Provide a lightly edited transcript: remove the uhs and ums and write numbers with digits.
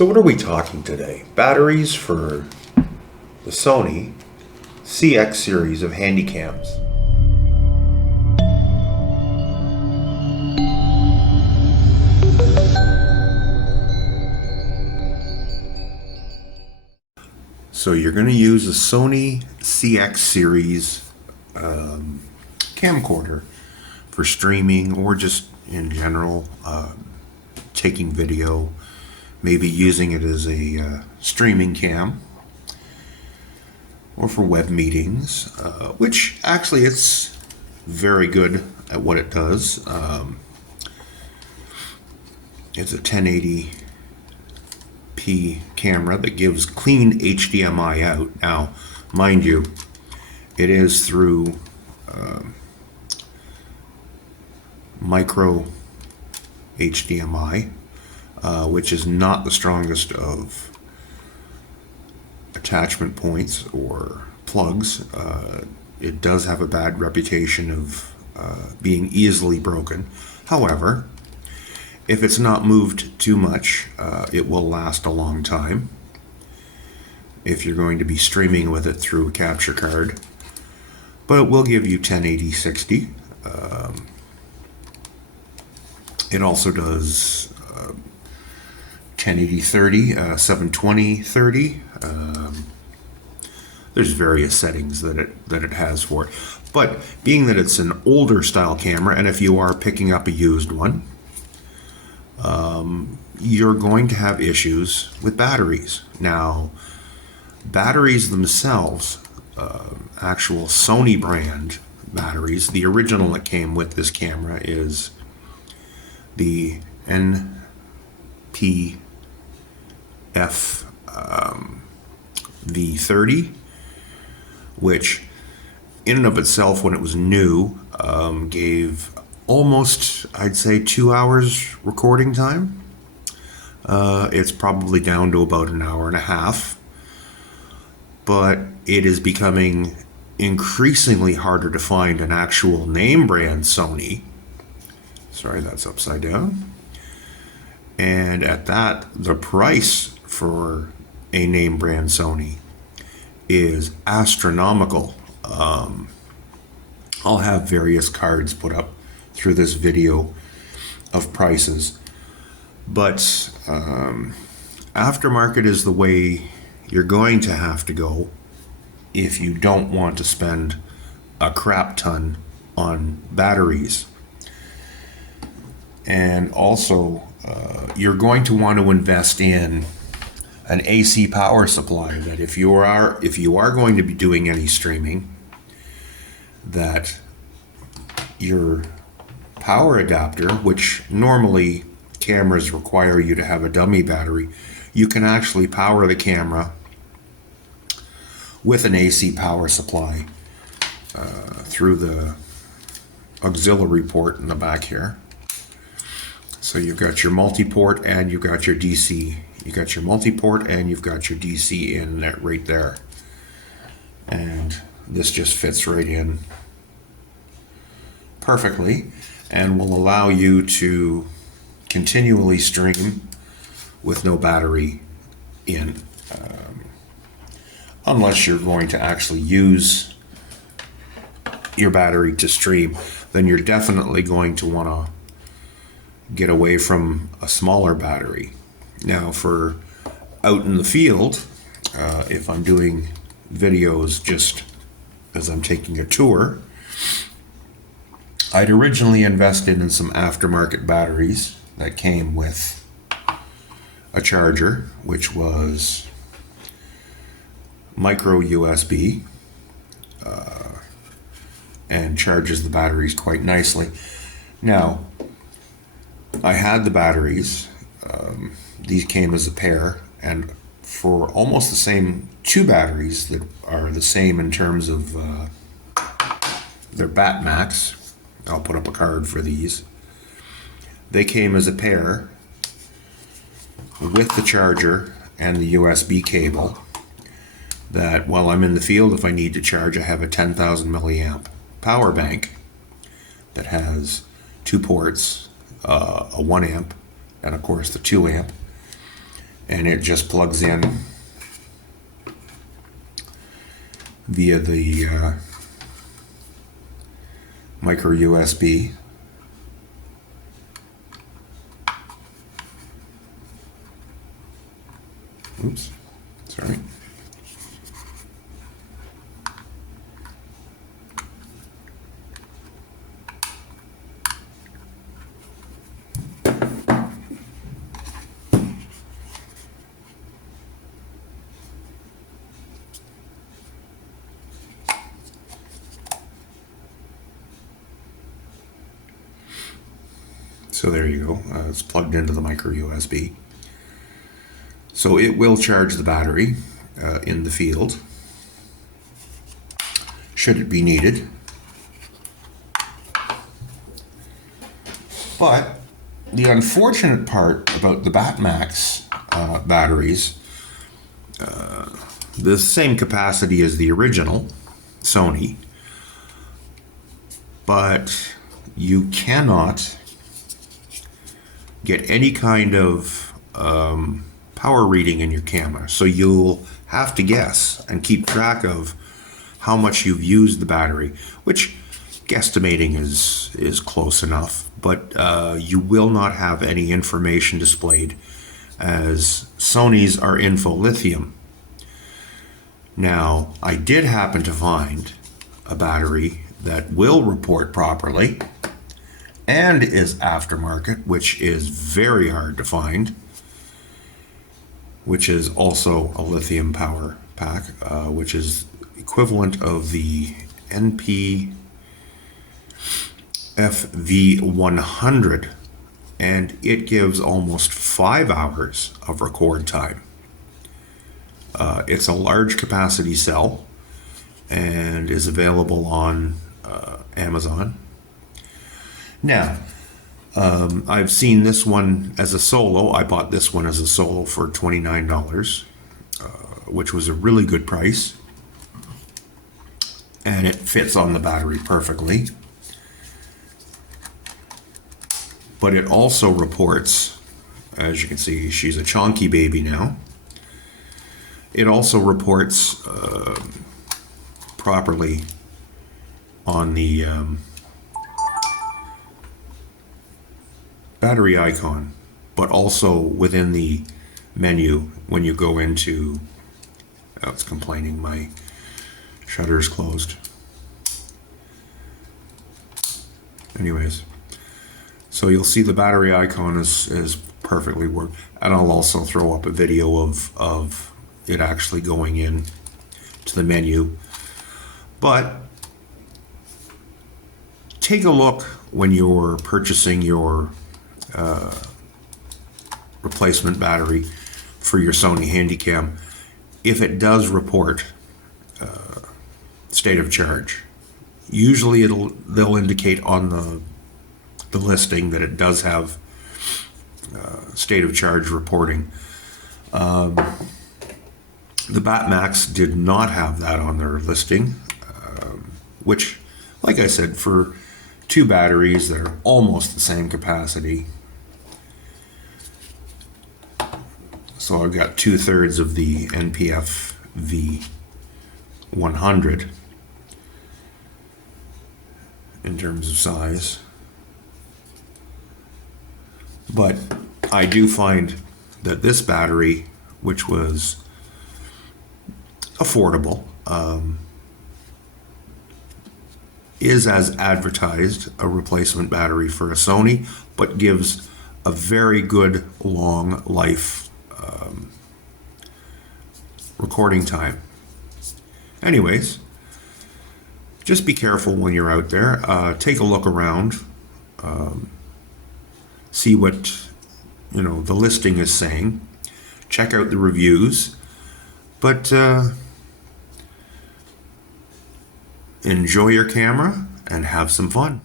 So what are we talking today? Batteries for the Sony CX series of handycams. So you're going to use a Sony CX series camcorder for streaming or just in general taking video, maybe using it as a streaming cam or for web meetings, which actually it's very good at what it does. It's a 1080p camera that gives clean HDMI out. Now, mind you, it is through micro HDMI, which is not the strongest of attachment points or plugs. It does have a bad reputation of being easily broken. However, if it's not moved too much, it will last a long time if you're going to be streaming with it through a capture card. But it will give you 1080-60. It also does 1080-30, 720-30. There's various settings that it has for it. But being that it's an older style camera, and if you are picking up a used one, you're going to have issues with batteries. Now, batteries themselves, actual Sony brand batteries, the original that came with this camera is the NPF V30, which in and of itself, when it was new, gave almost, I'd say, 2 hours recording time. It's probably down to about an hour and a half, but it is becoming increasingly harder to find an actual name brand Sony. Sorry, that's upside down. And at that, the price for a name brand Sony is astronomical. I'll have various cards put up through this video of prices, but aftermarket is the way you're going to have to go if you don't want to spend a crap ton on batteries. And also you're going to want to invest in an AC power supply, that if you are going to be doing any streaming, that your power adapter, which normally cameras require you to have a dummy battery, you can actually power the camera with an AC power supply through the auxiliary port in the back here. So you've got your multi-port and you've got your DC. You got your multi-port and you've got your DC in there, right there. And this just fits right in perfectly and will allow you to continually stream with no battery in, unless you're going to actually use your battery to stream. Then you're definitely going to want to get away from a smaller battery. Now, for out in the field, if I'm doing videos just as I'm taking a tour, I'd originally invested in some aftermarket batteries that came with a charger, which was micro USB, and charges the batteries quite nicely. Now, I had the batteries. These came as a pair, and for almost the same, two batteries that are the same in terms of their bat max. I'll put up a card for these. They came as a pair with the charger and the USB cable, that while I'm in the field, if I need to charge, I have a 10,000 milliamp power bank that has two ports, a 1 amp and of course the 2 amp, and it just plugs in via the micro USB. Oops, sorry. So there you go. It's plugged into the micro USB. So it will charge the battery in the field, should it be needed. But the unfortunate part about the Batmax batteries, the same capacity as the original Sony, but you cannot get any kind of power reading in your camera. So you'll have to guess and keep track of how much you've used the battery, which guesstimating is close enough, but you will not have any information displayed, as Sony's are info lithium. Now, I did happen to find a battery that will report properly and is aftermarket, which is very hard to find, which is also a lithium power pack, which is equivalent of the NP-FV100, and it gives almost 5 hours of record time. It's a large capacity cell and is available on Amazon. Now, I've seen this one as a solo. I bought this one as a solo for $29, which was a really good price. And it fits on the battery perfectly. But it also reports, as you can see, she's a chonky baby now. It also reports properly on the battery icon, but also within the menu when you go into, oh, it's complaining my shutter is closed. Anyways, so you'll see the battery icon is perfectly worked, and I'll also throw up a video of it actually going in to the menu. But take a look when you're purchasing your replacement battery for your Sony Handycam, if it does report state of charge. Usually they'll indicate on the listing that it does have state of charge reporting. The Batmax did not have that on their listing, which, like I said, for two batteries, they're almost the same capacity. So I've got 2/3 of the NPF V100 in terms of size. But I do find that this battery, which was affordable, is as advertised a replacement battery for a Sony, but gives a very good long life recording time. Anyways, just be careful when you're out there. Take a look around, see what the listing is saying. Check out the reviews, but enjoy your camera and have some fun.